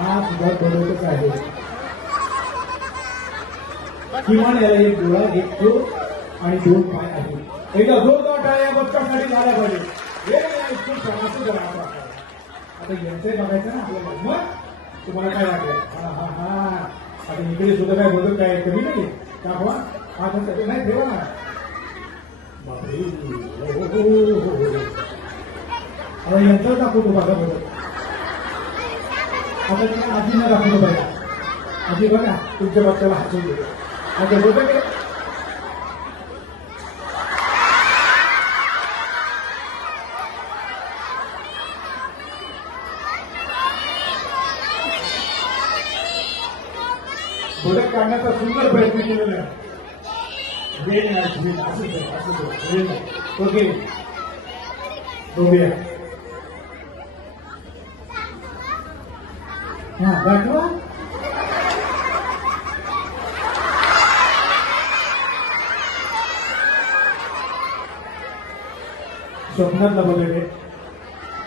हा सुद्धा बनवतच आहे. किमान याला एक डोळा एक डोळ आणि दोन पाय आहे एकदा जोरदार टाळ्या बच्चासाठी झाल्या पाहिजे. आता. आता यांचे बघायचं ना आपल्याला. मग तुम्हाला काय वाटलं? हा हा हा. आता इकडे सुद्धा काय बदल काय कमी नाही. दाखवा हा पण नाही ठेवा ना बापरे. हो, हो, हो, हो, हो. आता यंत्र दाखवतो बघा बोलत आता तुम्ही आजींना दाखवतो बघा आजी बघा तुमच्या बच्चाला हसून देतो आता होतं की भोडक काढण्याचा सुंदर प्रयत्न केलेला आहे वेळ नाही, वेळ नाही. असंच आहे, असंच आहे. वेळ नाही. ओके बघूया हा दाखवा स्वप्नातला बघेल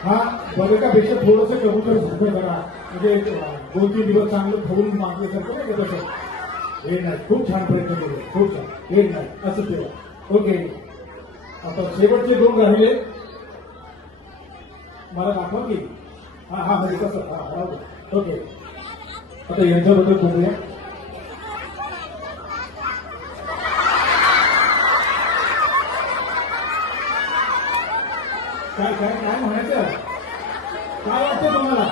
हा बघकापेक्षा थोडस कबूतर झोपे करा म्हणजे दोन तीन दिवस चांगलं फवून मागल्यासारखं नाही का तसं हे नाही खूप छान प्रयत्न केले खूप छान हे नाही असं केलं ओके आता शेवटचे दोन राहिले मला दाखवा की हा हा म्हणजे कसं हा राहू ओके आता यांच्याबद्दल बोलूया काय काय काय म्हणायचं काय वाटतं तुम्हाला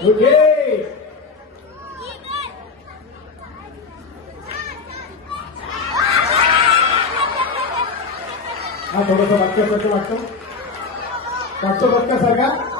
ओके हा थोडासा वाक्यासारखं वाटतो. वाटतो वाक्यासारखा